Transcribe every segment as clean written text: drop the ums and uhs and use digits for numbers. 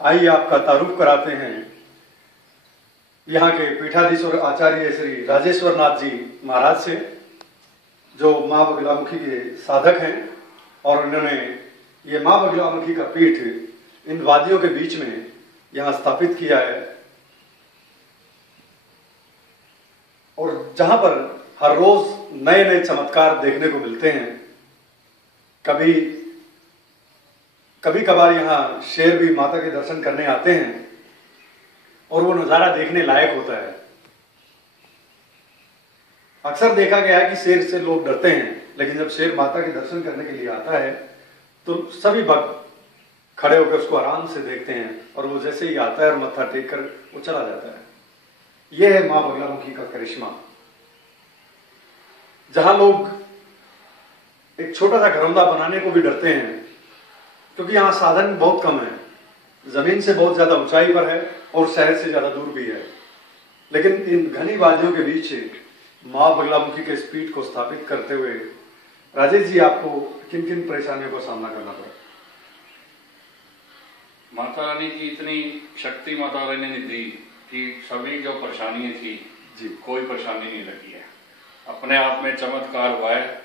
आइए आपका तारुफ कराते हैं यहाँ के पीठाधीश्वर आचार्य श्री राजेश्वर नाथ जी महाराज से, जो माँ बगलामुखी के साधक हैं और उन्होंने ये माँ बगलामुखी का पीठ इन वादियों के बीच में यहाँ स्थापित किया है, और जहाँ पर हर रोज नए नए चमत्कार देखने को मिलते हैं। कभी कभार यहाँ शेर भी माता के दर्शन करने आते हैं और वो नज़ारा देखने लायक होता है। अक्सर देखा गया है कि शेर से लोग डरते हैं, लेकिन जब शेर माता के दर्शन करने के लिए आता है तो सभी भक्त खड़े होकर उसको आराम से देखते हैं, और वो जैसे ही आता है और मत्था टेक कर वो चला जाता है। यह है माँ बगलामुखी का करिश्मा। जहां लोग एक छोटा सा घरौंदा बनाने को भी डरते हैं, क्योंकि यहाँ साधन बहुत कम है, जमीन से बहुत ज्यादा ऊंचाई पर है और शहर से ज्यादा दूर भी है, लेकिन इन घनी वादियों के बीच माँ बगलामुखी के इस पीठ को स्थापित करते हुए राजेश जी आपको किन किन परेशानियों का सामना करना पड़ा? माता रानी की इतनी शक्ति माता रानी ने दी कि सभी जो परेशानियां थी जी, कोई परेशानी नहीं लगी है। अपने आप में चमत्कार हुआ है।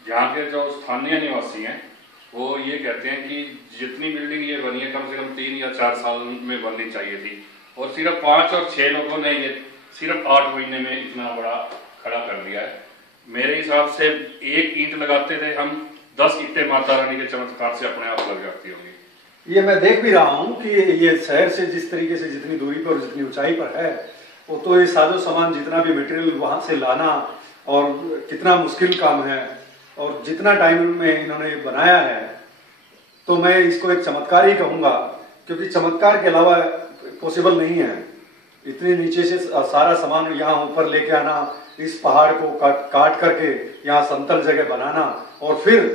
यहाँ के जो स्थानीय निवासी हैं वो ये कहते हैं कि जितनी बिल्डिंग ये बनी है कम से कम 3 या 4 साल में बननी चाहिए थी, और सिर्फ 5 और 6 लोगों ने ये सिर्फ 8 महीने में इतना बड़ा खड़ा कर दिया है। मेरे हिसाब से एक ईंट लगाते थे हम, 10 ईंटें माता रानी के चमत्कार से अपने आप लग जाती होंगी। ये मैं देख भी रहा हूँ कि ये शहर से जिस तरीके से जितनी दूरी पर और जितनी ऊंचाई पर है, वो तो ये साजो सामान जितना भी मटेरियल वहां से लाना और कितना मुश्किल काम है, और जितना टाइम में इन्होंने बनाया है, तो मैं इसको एक चमत्कार ही कहूंगा, क्योंकि चमत्कार के अलावा पॉसिबल नहीं है। इतने नीचे से सारा सामान यहाँ ऊपर लेके आना, इस पहाड़ को काट करके यहाँ समतल जगह बनाना, और फिर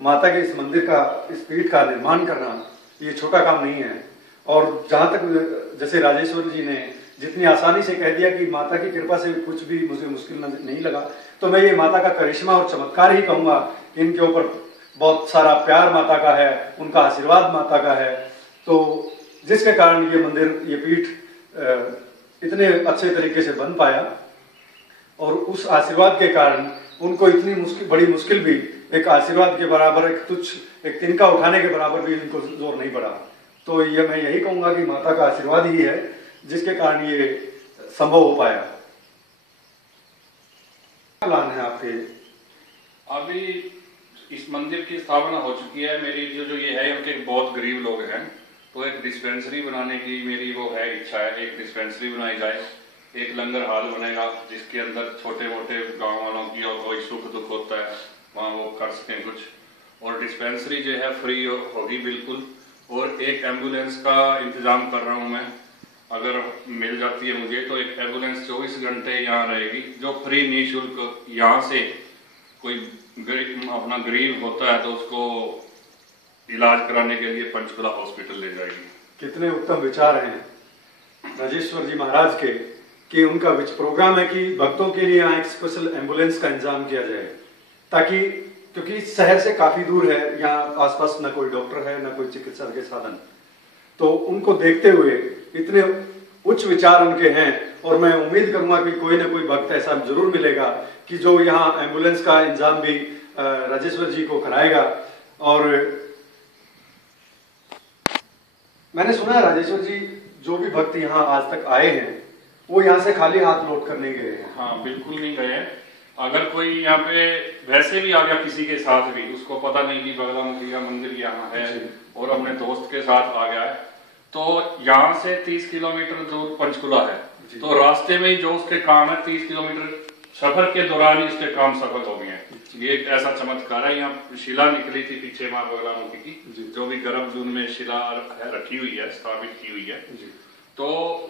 माता के इस मंदिर का, इस पीठ का निर्माण करना, ये छोटा काम नहीं है। और जहाँ तक जैसे राजेश्वर जी ने जितनी आसानी से कह दिया कि माता की कृपा से कुछ भी मुझे मुश्किल नहीं लगा, तो मैं ये माता का करिश्मा और चमत्कार ही कहूंगा कि इनके ऊपर बहुत सारा प्यार माता का है, उनका आशीर्वाद माता का है, तो जिसके कारण ये मंदिर, ये पीठ इतने अच्छे तरीके से बन पाया। और उस आशीर्वाद के कारण उनको इतनी बड़ी मुश्किल भी एक आशीर्वाद के बराबर, एक तुच्छ एक तिनका उठाने के बराबर भी इनको जोर नहीं पड़ा। तो ये मैं यही कहूंगा कि माता का आशीर्वाद ही है जिसके कारण ये संभव हो पाया। क्या प्लान है आपके? अभी इस मंदिर की स्थापना हो चुकी है। मेरी जो ये है, उनके बहुत गरीब लोग हैं, तो एक डिस्पेंसरी बनाने की मेरी वो है इच्छा है। एक डिस्पेंसरी बनाई जाए, एक लंगर हाल बनेगा जिसके अंदर छोटे मोटे गांव वालों की और कोई सुख दुख होता है वहाँ वो कर सकें कुछ, और डिस्पेंसरी जो है फ्री होगी बिल्कुल। और एक एम्बुलेंस का इंतजाम कर रहा हूँ मैं, अगर मिल जाती है मुझे तो एक एम्बुलेंस 24 घंटे यहाँ रहेगी, जो फ्री निःशुल्क यहाँ से कोई अपना गरीब होता है तो उसको इलाज कराने के लिए पंचकुला हॉस्पिटल ले जाएगी। कितने उत्तम विचार हैं राजेश्वर जी महाराज के, कि उनका प्रोग्राम है कि भक्तों के लिए यहाँ एक स्पेशल एम्बुलेंस का इंतजाम किया जाए, ताकि क्योंकि शहर से काफी दूर है, यहाँ आसपास न कोई डॉक्टर है न कोई चिकित्सा के साधन, तो उनको देखते हुए इतने उच्च विचार उनके हैं। और मैं उम्मीद करूंगा कि कोई ना कोई भक्त ऐसा जरूर मिलेगा कि जो यहाँ एम्बुलेंस का इंतजाम भी राजेश्वर जी को कराएगा। और मैंने सुना है राजेश्वर जी, जो भी भक्त यहाँ आज तक आए हैं वो यहाँ से खाली हाथ लौट कर नहीं गए हैं। हाँ, बिल्कुल नहीं गए हैं। अगर कोई यहाँ पे वैसे भी आ गया किसी के साथ भी, उसको पता नहीं कि बगलामुखी का मंदिर यहाँ है और अपने दोस्त के साथ आ गया है, तो यहाँ से 30 किलोमीटर दूर पंचकुला है, तो रास्ते में ही जो उसके काम है 30 किलोमीटर सफर के दौरान ही उसके काम सफल हो गए हैं। ये एक ऐसा चमत्कार है। यहाँ शिला निकली थी पीछे माँ बगलामुखी की, जो भी गर्भजून में शिला रखी हुई है, स्थापित की हुई है, तो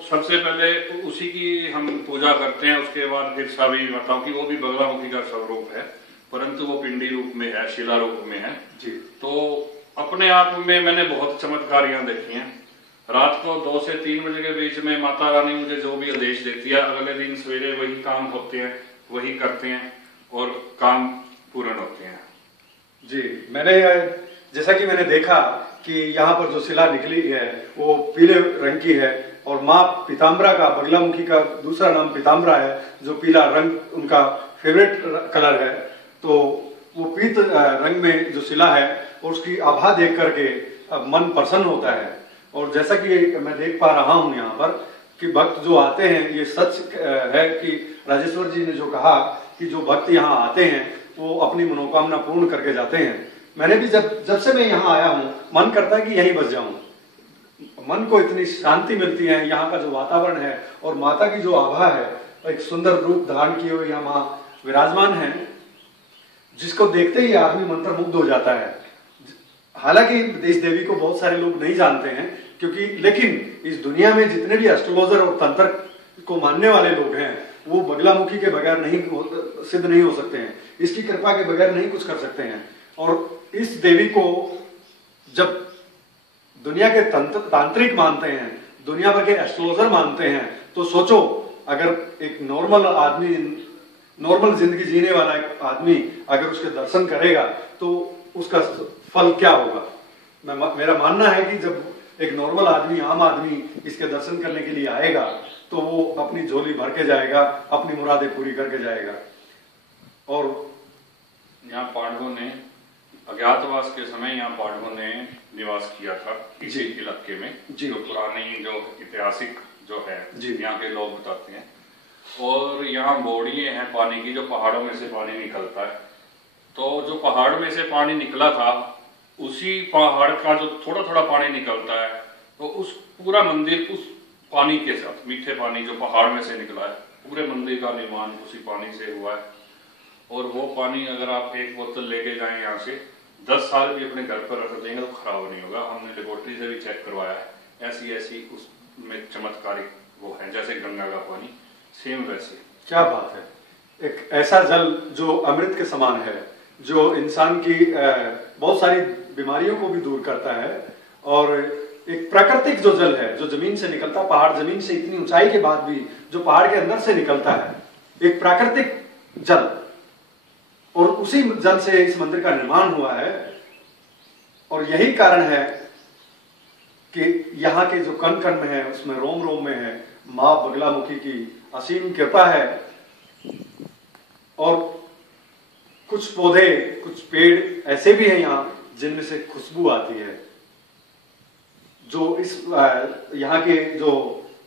सबसे पहले उसी की हम पूजा करते हैं। उसके बाद फिर सभी बताऊं कि वो भी बगलामुखी का स्वरूप है, परंतु वो पिंडी रूप में है, शिला रूप में है जी। तो अपने आप में मैंने बहुत चमत्कार यहाँ देखे हैं। रात को 2 से 3 बजे के बीच में माता रानी मुझे जो भी आदेश देती है, अगले दिन सवेरे वही काम होते हैं, वही करते हैं और काम पूर्ण होते हैं जी। मैंने जैसा कि मैंने देखा कि यहाँ पर जो शिला निकली है वो पीले रंग की है, और माँ पीताम्बरा का, बगलामुखी का दूसरा नाम पीताम्बरा है, जो पीला रंग उनका फेवरेट कलर है। तो वो पीत रंग में जो शिला है और उसकी आभा देख करके मन प्रसन्न होता है। और जैसा कि मैं देख पा रहा हूँ यहाँ पर कि भक्त जो आते हैं, ये सच है कि राजेश्वर जी ने जो कहा कि जो भक्त यहाँ आते हैं वो अपनी मनोकामना पूर्ण करके जाते हैं। मैंने भी जब से मैं यहाँ आया हूँ मन करता है कि यहीं बस जाऊं। मन को इतनी शांति मिलती है, यहाँ का जो वातावरण है और माता की जो आभा है, एक सुंदर रूप धारण किए हुए यहाँ माँ विराजमान है, जिसको देखते ही आदमी मंत्रमुग्ध हो जाता है। हालांकि इस देवी को बहुत सारे लोग नहीं जानते हैं, क्योंकि लेकिन इस दुनिया में जितने भी एस्ट्रोलॉजर और तंत्र को मानने वाले लोग हैं वो बगलामुखी के बगैर सिद्ध नहीं हो सकते हैं, इसकी कृपा के बगैर नहीं कुछ कर सकते हैं। और इस देवी को जब दुनिया के तांत्रिक मानते हैं, दुनिया भर के एस्ट्रोलॉजर मानते हैं, तो सोचो अगर एक नॉर्मल जिंदगी जीने वाला एक आदमी अगर उसके दर्शन करेगा तो उसका फल क्या होगा। मेरा मानना है कि जब एक नॉर्मल आदमी, आम आदमी इसके दर्शन करने के लिए आएगा तो वो अपनी झोली भर के जाएगा, अपनी मुरादें पूरी करके जाएगा। और यहाँ पांडवों ने अज्ञातवास के समय यहाँ पांडवों ने निवास किया था इसी इलाके में, जो पुरानी जो ऐतिहासिक जो है यहाँ के लोग बताते हैं। और यहाँ बोड़ियां हैं पानी की, जो पहाड़ों में से पानी निकलता है। तो जो पहाड़ में से पानी निकला था, उसी पहाड़ का जो थोड़ा थोड़ा पानी निकलता है, तो उस पूरा मंदिर उस पानी के साथ, मीठे पानी जो पहाड़ में से निकला है, पूरे मंदिर का निर्माण उसी पानी से हुआ है। और वो पानी अगर आप एक बोतल लेके जाएं यहाँ से, 10 साल भी अपने घर पर रख देंगे तो खराब नहीं होगा। हमने लेबोरेटरी से भी चेक करवाया है, ऐसी उसमें चमत्कारिक वो है, जैसे गंगा का पानी सेम वैसे। क्या बात है, एक ऐसा जल जो अमृत के समान है, जो इंसान की बहुत सारी बीमारियों को भी दूर करता है। और एक प्राकृतिक जो जल है, जो जमीन से निकलता, पहाड़ जमीन से इतनी ऊंचाई के बाद भी जो पहाड़ के अंदर से निकलता है, एक प्राकृतिक जल, और उसी जल से इस मंदिर का निर्माण हुआ है। और यही कारण है कि यहाँ के जो कण कण में है, उसमें रोम रोम में है माँ बगलामुखी की असीम कृपा है। और कुछ पौधे, कुछ पेड़ ऐसे भी हैं यहाँ जिनमें से खुशबू आती है, जो इस यहाँ के जो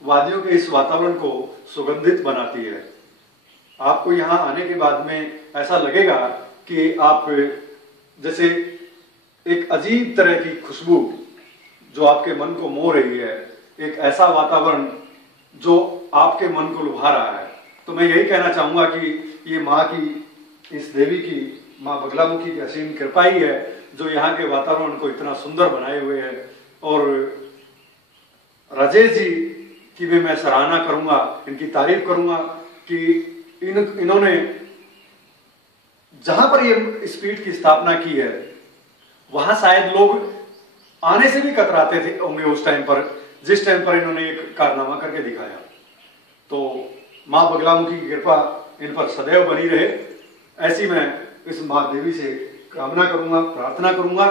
वादियों के इस वातावरण को सुगंधित बनाती है। आपको यहाँ आने के बाद में ऐसा लगेगा कि आप जैसे एक अजीब तरह की खुशबू जो आपके मन को मोह रही है, एक ऐसा वातावरण जो आपके मन को लुभा रहा है। तो मैं यही कहना चाहूंगा कि ये माँ की, इस देवी की, माँ बगलामुखी की असीम कृपा ही है जो यहाँ के वातावरण को इतना सुंदर बनाए हुए है। और राजेश जी की भी मैं सराहना करूंगा, इनकी तारीफ करूंगा कि इन्होंने जहां पर ये इस पीठ की स्थापना की है, वहां शायद लोग आने से भी कतराते थे होंगे उस टाइम पर, जिस टाइम पर इन्होंने एक कारनामा करके दिखाया। तो माँ बगलामुखी की कृपा इन पर सदैव बनी रहे, ऐसी मैं इस माँ देवी से कामना करूंगा, प्रार्थना करूंगा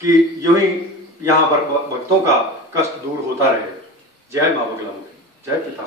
कि यूं ही यहाँ पर भक्तों का कष्ट दूर होता रहे। जय माँ बगलामुखी, जय पिता।